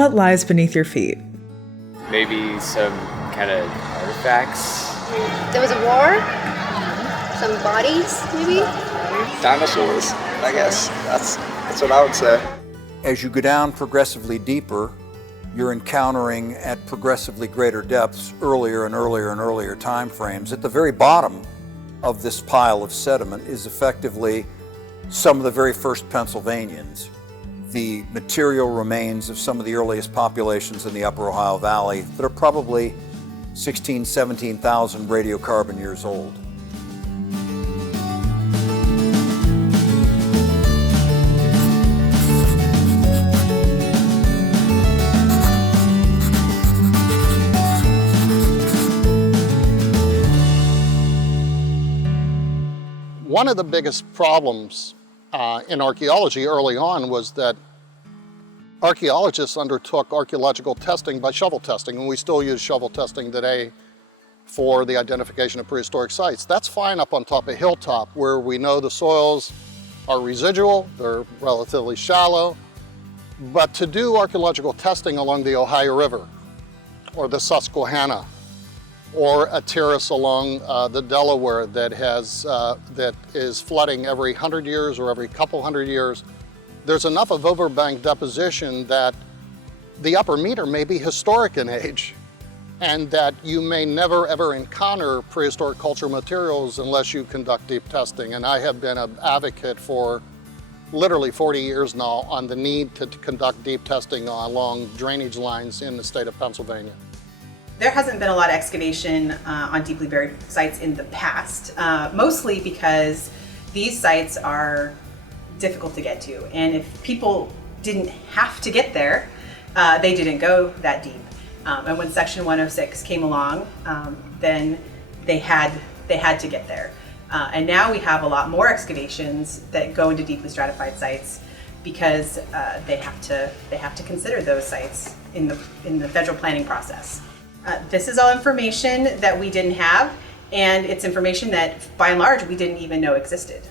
What lies beneath your feet? Maybe some kind of artifacts. There was a war? Some bodies, maybe? Dinosaurs, I guess. That's what I would say. As you go down progressively deeper, you're encountering at progressively greater depths earlier and earlier and earlier time frames. At the very bottom of this pile of sediment is effectively some of the very first Pennsylvanians, the material remains of some of the earliest populations in the Upper Ohio Valley that are probably 16,000, 17,000 radiocarbon years old. One of the biggest problems in archaeology early on was that archaeologists undertook archaeological testing by shovel testing, and we still use shovel testing today for the identification of prehistoric sites. That's fine up on top of a hilltop where we know the soils are residual, they're relatively shallow, but to do archaeological testing along the Ohio River or the Susquehanna or a terrace along the Delaware that is flooding every 100 years or every couple hundred years, there's enough of overbank deposition that the upper meter may be historic in age, and that you may never ever encounter prehistoric culture materials unless you conduct deep testing. And I have been an advocate for literally 40 years now on the need to conduct deep testing along drainage lines in the state of Pennsylvania. There hasn't been a lot of excavation on deeply buried sites in the past, mostly because these sites are difficult to get to. And if people didn't have to get there, they didn't go that deep. And when Section 106 came along, then they had to get there. And now we have a lot more excavations that go into deeply stratified sites because they have to consider those sites in the federal planning process. This is all information that we didn't have, and it's information that, by and large, we didn't even know existed.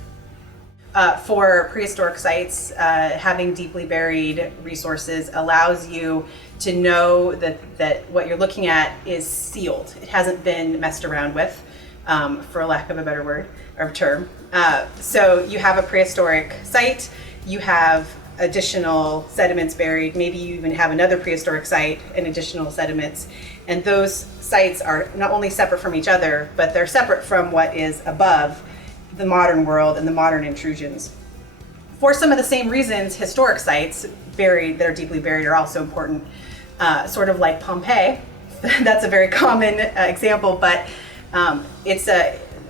For prehistoric sites, having deeply buried resources allows you to know that what you're looking at is sealed. It hasn't been messed around with, for lack of a better word or term. So you have a prehistoric site, you have additional sediments buried, maybe you even have another prehistoric site and additional sediments. And those sites are not only separate from each other, but they're separate from what is above the modern world and the modern intrusions. For some of the same reasons, historic sites that are deeply buried are also important, sort of like Pompeii. That's a very common example, but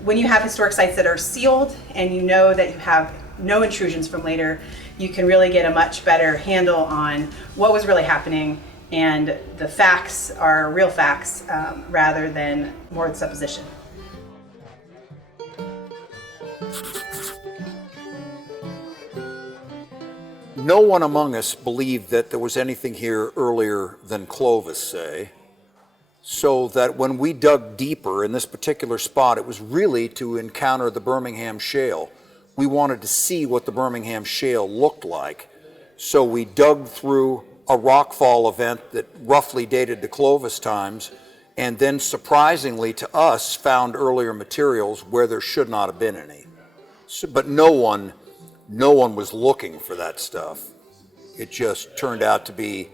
when you have historic sites that are sealed and you know that you have no intrusions from later, you can really get a much better handle on what was really happening, and the facts are real facts rather than more supposition. No one among us believed that there was anything here earlier than Clovis, say, so that when we dug deeper in this particular spot, it was really to encounter the Birmingham Shale. We wanted to see what the Birmingham Shale looked like, so we dug through a rockfall event that roughly dated to Clovis times, and then surprisingly to us found earlier materials where there should not have been any. But no one was looking for that stuff. It just turned out to be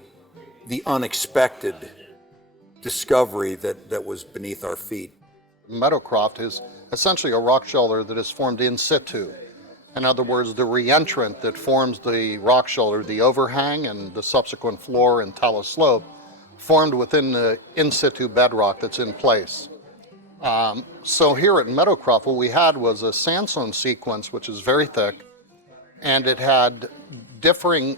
the unexpected discovery that was beneath our feet. Meadowcroft is essentially a rock shoulder that is formed in situ. In other words, the reentrant that forms the rock shoulder, the overhang and the subsequent floor and talus slope, formed within the in situ bedrock that's in place. So here at Meadowcroft, what we had was a sandstone sequence, which is very thick, and it had differing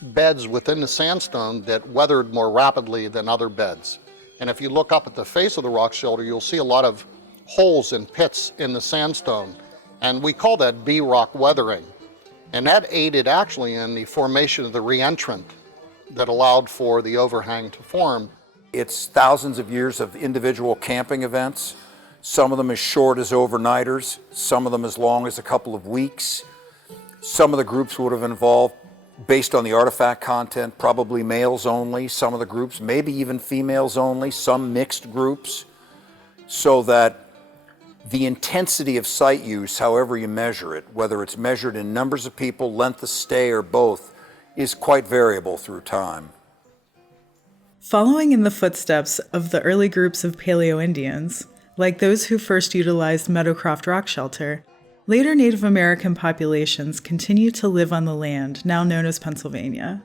beds within the sandstone that weathered more rapidly than other beds. And if you look up at the face of the rock shoulder, you'll see a lot of holes and pits in the sandstone. And we call that B-rock weathering. And that aided actually in the formation of the reentrant that allowed for the overhang to form. It's thousands of years of individual camping events, some of them as short as overnighters, some of them as long as a couple of weeks. Some of the groups would have involved based on the artifact content, probably males only, some of the groups, maybe even females only, some mixed groups, so that the intensity of site use, however you measure it, whether it's measured in numbers of people, length of stay, or both, is quite variable through time. Following in the footsteps of the early groups of Paleo-Indians, like those who first utilized Meadowcroft rock shelter, later Native American populations continue to live on the land now known as Pennsylvania.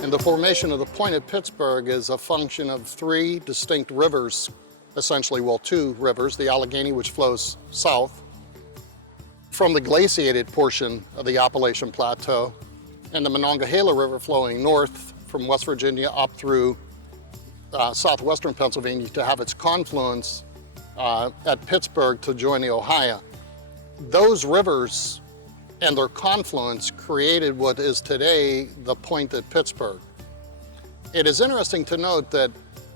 And the formation of the point at Pittsburgh is a function of three distinct rivers, essentially, well, two rivers, the Allegheny, which flows south from the glaciated portion of the Appalachian Plateau, and the Monongahela River flowing north from West Virginia up through southwestern Pennsylvania to have its confluence at Pittsburgh to join the Ohio. Those rivers and their confluence created what is today the point at Pittsburgh. It is interesting to note that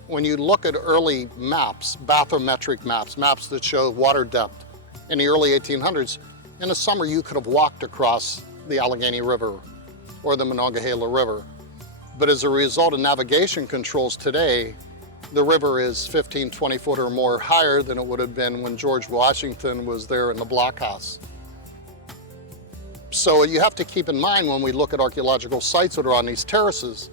when you look at early maps, bathymetric maps, maps that show water depth in the early 1800s, in the summer you could have walked across the Allegheny River or the Monongahela River. But as a result of navigation controls today, the river is 15, 20 foot or more higher than it would have been when George Washington was there in the blockhouse. So you have to keep in mind when we look at archaeological sites that are on these terraces,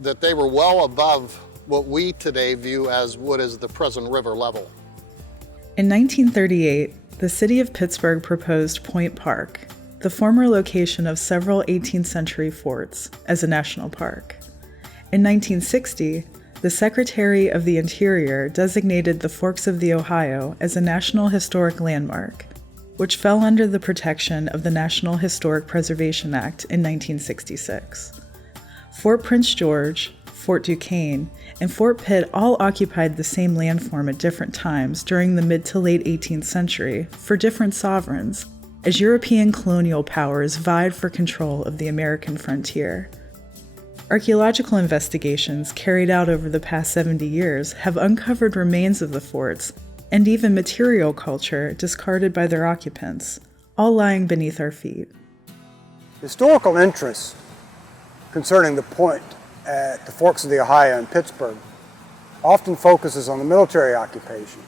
that they were well above what we today view as what is the present river level. In 1938, the city of Pittsburgh proposed Point Park, the former location of several 18th century forts, as a national park. In 1960, the Secretary of the Interior designated the Forks of the Ohio as a National Historic Landmark, which fell under the protection of the National Historic Preservation Act in 1966. Fort Prince George, Fort Duquesne, and Fort Pitt all occupied the same landform at different times during the mid to late 18th century for different sovereigns, as European colonial powers vied for control of the American frontier. Archaeological investigations carried out over the past 70 years have uncovered remains of the forts and even material culture discarded by their occupants, all lying beneath our feet. Historical interest concerning the point at the Forks of the Ohio in Pittsburgh often focuses on the military occupation,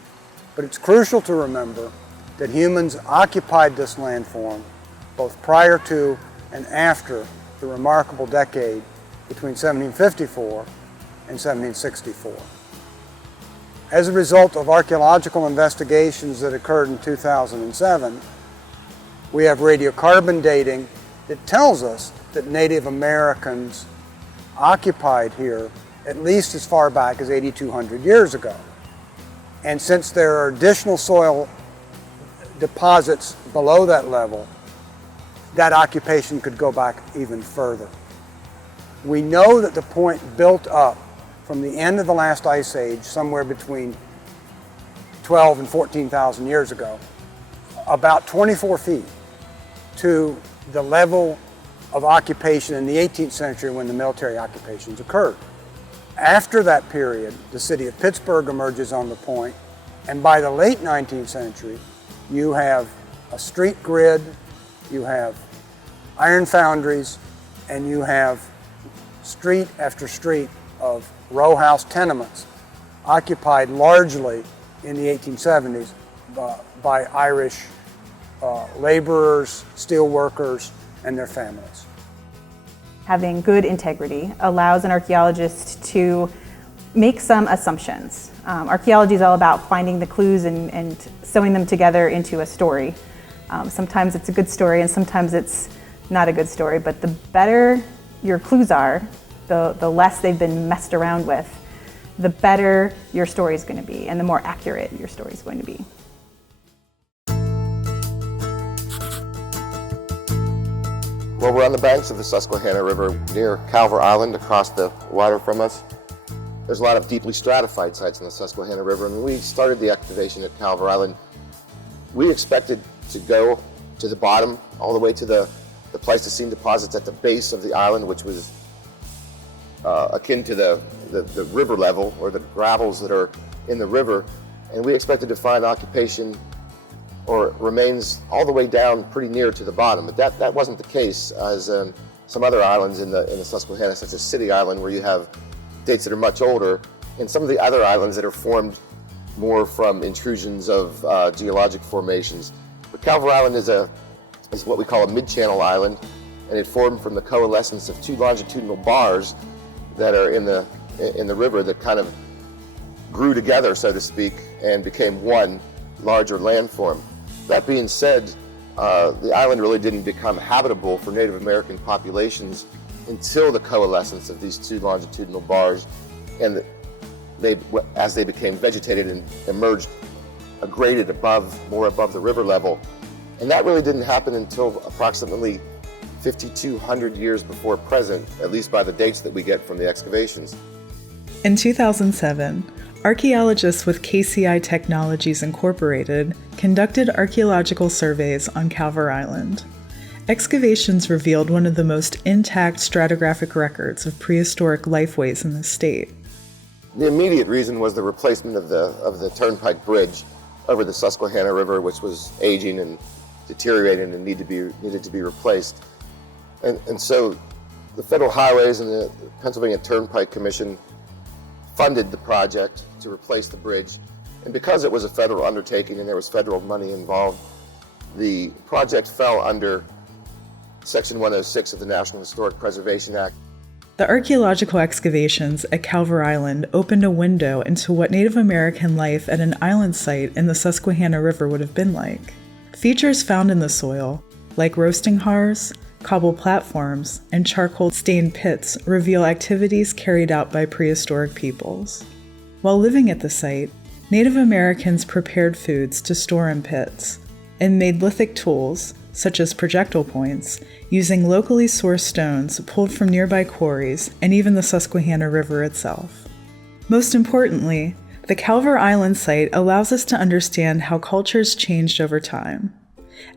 but it's crucial to remember that humans occupied this landform both prior to and after the remarkable decade between 1754 and 1764. As a result of archaeological investigations that occurred in 2007, we have radiocarbon dating that tells us that Native Americans occupied here at least as far back as 8,200 years ago. And since there are additional soil deposits below that level, that occupation could go back even further. We know that the point built up from the end of the last ice age, somewhere between 12 and 14,000 years ago, about 24 feet to the level of occupation in the 18th century when the military occupations occurred. After that period, the city of Pittsburgh emerges on the point, and by the late 19th century, you have a street grid, you have iron foundries, and you have street after street of row house tenements occupied largely in the 1870s by Irish laborers, steel workers, and their families. Having good integrity allows an archaeologist to make some assumptions. Archaeology is all about finding the clues and sewing them together into a story. Sometimes it's a good story and sometimes it's not a good story, but the better your clues are, the less they've been messed around with, the better your story is going to be and the more accurate your story is going to be. Well, we're on the banks of the Susquehanna River near Calvary Island across the water from us. There's a lot of deeply stratified sites in the Susquehanna River, and when we started the excavation at Calvary Island, we expected to go to the bottom, all the way to the Pleistocene deposits at the base of the island, which was akin to the river level or the gravels that are in the river, and we expected to find occupation or remains all the way down pretty near to the bottom. But that wasn't the case, as some other islands in the Susquehanna, such as City Island, where you have dates that are much older, and some of the other islands that are formed more from intrusions of geologic formations. But Calvary Island is what we call a mid-channel island, and it formed from the coalescence of two longitudinal bars that are in the river that kind of grew together, so to speak, and became one larger landform. That being said, the island really didn't become habitable for Native American populations until the coalescence of these two longitudinal bars, and as they became vegetated and emerged, graded more above the river level. And that really didn't happen until approximately 5,200 years before present, at least by the dates that we get from the excavations. In 2007, archaeologists with KCI Technologies Incorporated conducted archaeological surveys on Calvary Island. Excavations revealed one of the most intact stratigraphic records of prehistoric lifeways in the state. The immediate reason was the replacement of the turnpike bridge over the Susquehanna River, which was aging and deteriorating and needed to be replaced. And so the Federal Highways and the Pennsylvania Turnpike Commission funded the project to replace the bridge. And because it was a federal undertaking and there was federal money involved, the project fell under Section 106 of the National Historic Preservation Act. The archaeological excavations at Calvary Island opened a window into what Native American life at an island site in the Susquehanna River would have been like. Features found in the soil, like roasting hearths, cobble platforms, and charcoal-stained pits, reveal activities carried out by prehistoric peoples. While living at the site, Native Americans prepared foods to store in pits and made lithic tools, such as projectile points, using locally sourced stones pulled from nearby quarries and even the Susquehanna River itself. Most importantly, the Calvary Island site allows us to understand how cultures changed over time.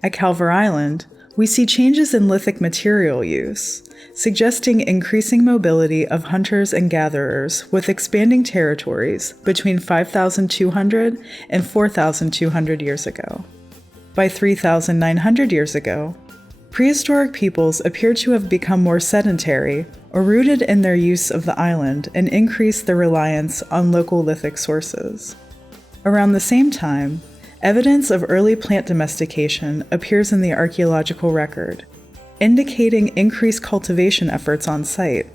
At Calvary Island, we see changes in lithic material use, suggesting increasing mobility of hunters and gatherers with expanding territories between 5,200 and 4,200 years ago. By 3,900 years ago, prehistoric peoples appear to have become more sedentary or rooted in their use of the island and increased their reliance on local lithic sources. Around the same time, evidence of early plant domestication appears in the archaeological record, indicating increased cultivation efforts on site.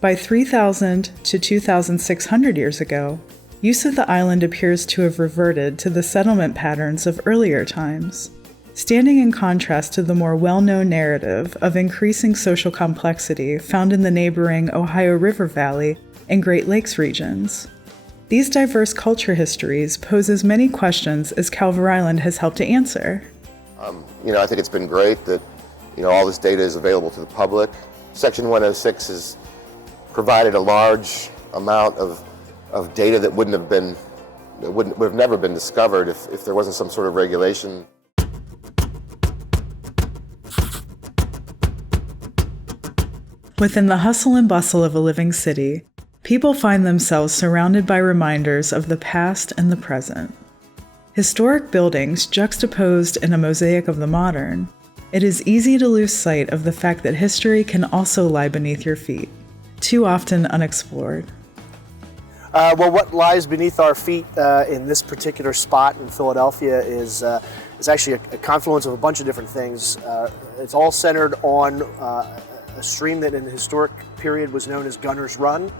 By 3,000 to 2,600 years ago, use of the island appears to have reverted to the settlement patterns of earlier times, standing in contrast to the more well-known narrative of increasing social complexity found in the neighboring Ohio River Valley and Great Lakes regions. These diverse culture histories pose as many questions as Calvary Island has helped to answer. I think it's been great that all this data is available to the public. Section 106 has provided a large amount of data that would have never been discovered if there wasn't some sort of regulation. Within the hustle and bustle of a living city, people find themselves surrounded by reminders of the past and the present. Historic buildings juxtaposed in a mosaic of the modern, it is easy to lose sight of the fact that history can also lie beneath your feet, too often unexplored. Well, what lies beneath our feet in this particular spot in Philadelphia is actually a confluence of a bunch of different things. It's all centered on a stream that in the historic period was known as Gunner's Run.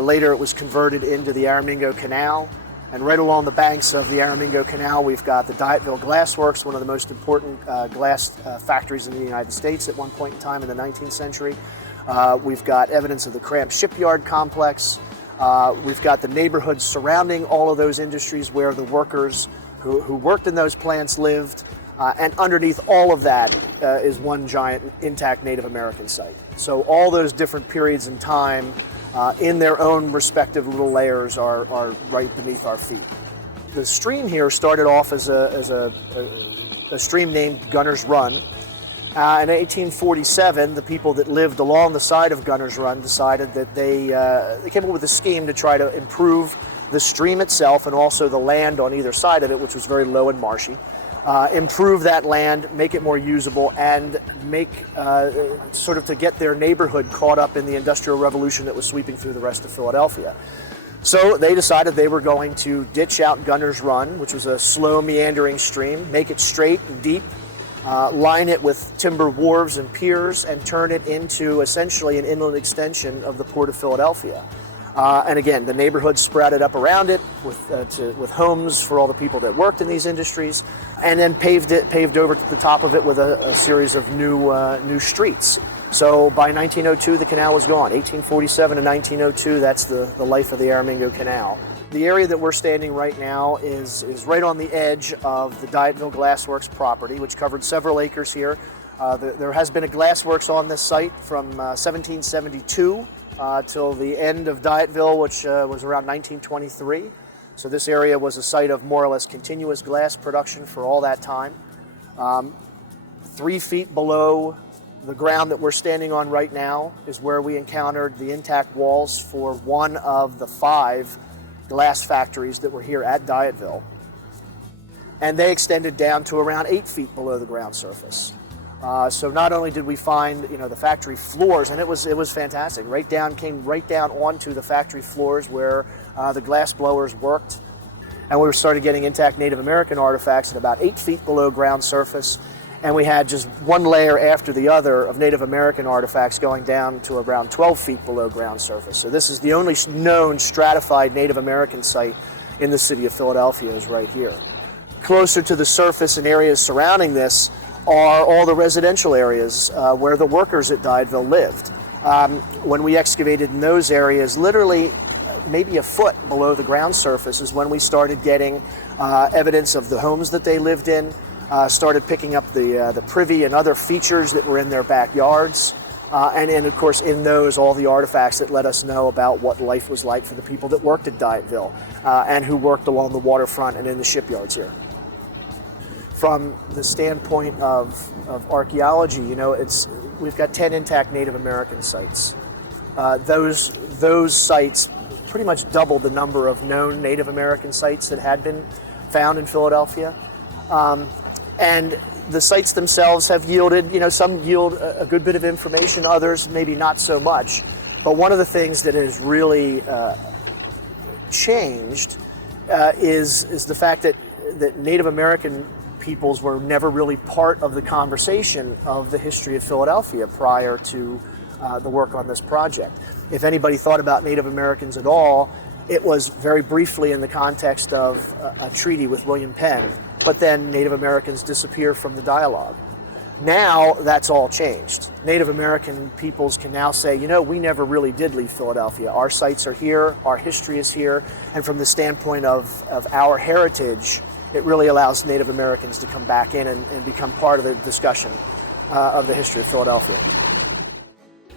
Later it was converted into the Aramingo Canal, and right along the banks of the Aramingo Canal we've got the Dyetville Glass Works, one of the most important glass factories in the United States at one point in time in the 19th century. We've got evidence of the Cramp Shipyard Complex. We've got the neighborhoods surrounding all of those industries where the workers who worked in those plants lived. And underneath all of that is one giant intact Native American site. So all those different periods in time in their own respective little layers are right beneath our feet. The stream here started off as a stream named Gunner's Run. In 1847, the people that lived along the side of Gunner's Run decided that they came up with a scheme to try to improve the stream itself and also the land on either side of it, which was very low and marshy. Improve that land, make it more usable, and make sort of to get their neighborhood caught up in the Industrial Revolution that was sweeping through the rest of Philadelphia. So they decided they were going to ditch out Gunner's Run, which was a slow meandering stream, make it straight and deep, line it with timber wharves and piers, and turn it into essentially an inland extension of the Port of Philadelphia. And again, the neighborhood sprouted up around it with homes for all the people that worked in these industries, and then paved over to the top of it with a series of new streets. So by 1902, the canal was gone. 1847 to 1902, that's the life of the Aramingo Canal. The area that we're standing right now is right on the edge of the Dyetville Glassworks property, which covered several acres here. There has been a glassworks on this site from 1772 till the end of Dyetville, which was around 1923. So this area was a site of more or less continuous glass production for all that time. 3 feet below the ground that we're standing on right now is where we encountered the intact walls for one of the 5 glass factories that were here at Dyetville. And they extended down to around 8 feet below the ground surface. So not only did we find, the factory floors, and it was fantastic, came right down onto the factory floors where the glass blowers worked. And we started getting intact Native American artifacts at about 8 feet below ground surface. And we had just one layer after the other of Native American artifacts going down to around 12 feet below ground surface. So this is the only known stratified Native American site in the city of Philadelphia, is right here. Closer to the surface and areas surrounding this are all the residential areas where the workers at Dyetville lived. When we excavated in those areas, literally maybe a foot below the ground surface is when we started getting evidence of the homes that they lived in, started picking up the privy and other features that were in their backyards, and of course in those all the artifacts that let us know about what life was like for the people that worked at Dyetville and who worked along the waterfront and in the shipyards here. From the standpoint of archaeology, we've got 10 intact Native American sites. Those sites pretty much doubled the number of known Native American sites that had been found in Philadelphia. And the sites themselves have yielded, some yield a good bit of information, others maybe not so much. But one of the things that has really changed is the fact that Native American peoples were never really part of the conversation of the history of Philadelphia prior to the work on this project. If anybody thought about Native Americans at all, it was very briefly in the context of a treaty with William Penn, but then Native Americans disappear from the dialogue. Now that's all changed. Native American peoples can now say, we never really did leave Philadelphia. Our sites are here, our history is here, and from the standpoint of our heritage, it really allows Native Americans to come back in and become part of the discussion of the history of Philadelphia.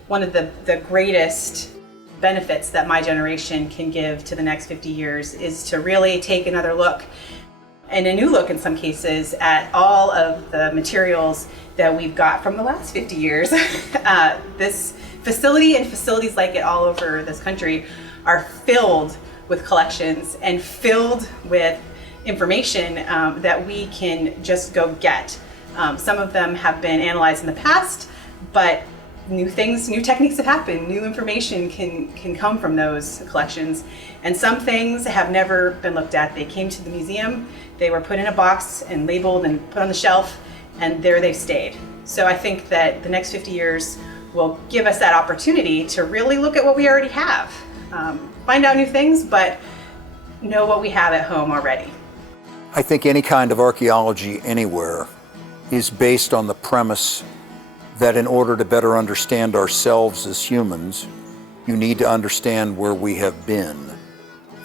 One of the greatest benefits that my generation can give to the next 50 years is to really take another look, and a new look in some cases, at all of the materials that we've got from the last 50 years. This facility and facilities like it all over this country are filled with collections and filled with information that we can just go get. Some of them have been analyzed in the past, but new techniques have happened. New information can come from those collections. And some things have never been looked at. They came to the museum, they were put in a box and labeled and put on the shelf, and there they've stayed. So I think that the next 50 years will give us that opportunity to really look at what we already have. Find out new things, but know what we have at home already. I think any kind of archaeology anywhere is based on the premise that in order to better understand ourselves as humans, you need to understand where we have been.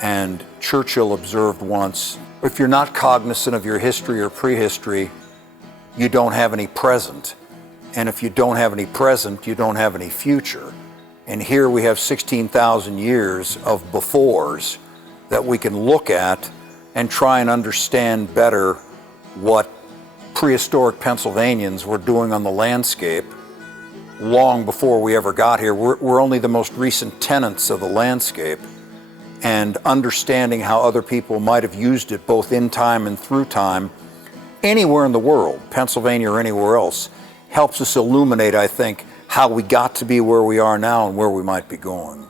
And Churchill observed once, if you're not cognizant of your history or prehistory, you don't have any present. And if you don't have any present, you don't have any future. And here we have 16,000 years of befores that we can look at and try and understand better what prehistoric Pennsylvanians were doing on the landscape long before we ever got here. We're only the most recent tenants of the landscape, and understanding how other people might have used it both in time and through time anywhere in the world, Pennsylvania or anywhere else, helps us illuminate, I think, how we got to be where we are now and where we might be going.